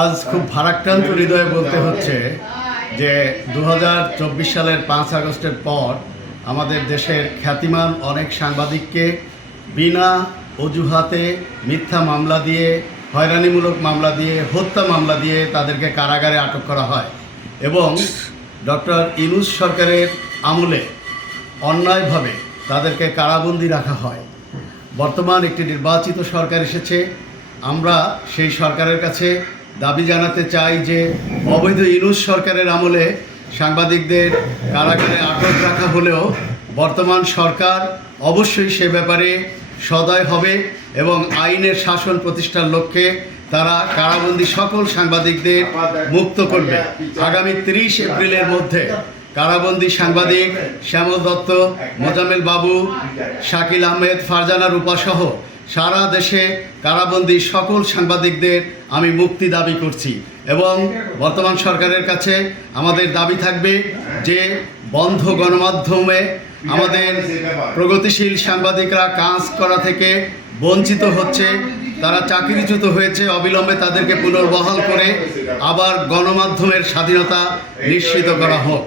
আজ খুব ভারাক্রান্ত হৃদয়ে বলতে হচ্ছে যে 2024 সালের 5 আগস্টের পর আমাদের দেশের খ্যাতিমান অনেক সাংবাদিককে বিনা অজুহাতে মিথ্যা মামলা দিয়ে, হয়রানিমূলক মামলা দিয়ে, হত্যা মামলা দিয়ে তাদেরকে কারাগারে আটক করা হয় এবং ডক্টর ইউনূস সরকারের আমলে অন্যায়ভাবে তাদেরকে কারাবন্দী রাখা হয়। বর্তমান একটি নির্বাচিত সরকার এসেছে। আমরা সেই সরকারের কাছে দাবি জানাতে চাই যে অবৈধ ইউনূস সরকারের আমলে সাংবাদিকদের কারাগারে আটক রাখা হলেও বর্তমান সরকার অবশ্যই সে ব্যাপারে সদয় হবে এবং আইনের শাসন প্রতিষ্ঠার লক্ষ্যে তারা কারাবন্দী সকল সাংবাদিকদের মুক্ত করবে। আগামী 30 এপ্রিলের মধ্যে কারাবন্দী সাংবাদিক শ্যামল দত্ত, মোজাম্মেল বাবু, শাকিল আহমেদ, ফারজানা রূপা সহ সারা দেশে কারাবন্দী সকল সাংবাদিকদের আমি মুক্তি দাবি করছি এবং বর্তমান সরকারের কাছে আমাদের দাবি থাকবে যে বন্ধ গণমাধ্যমে আমাদের প্রগতিশীল সাংবাদিকরা কাজ করা থেকে বঞ্চিত হচ্ছে, তারা চাকরিচ্যুত হয়েছে। অবিলম্বে তাদেরকে পুনর্বহাল করে আবার গণমাধ্যমের স্বাধীনতা নিশ্চিত করা হোক।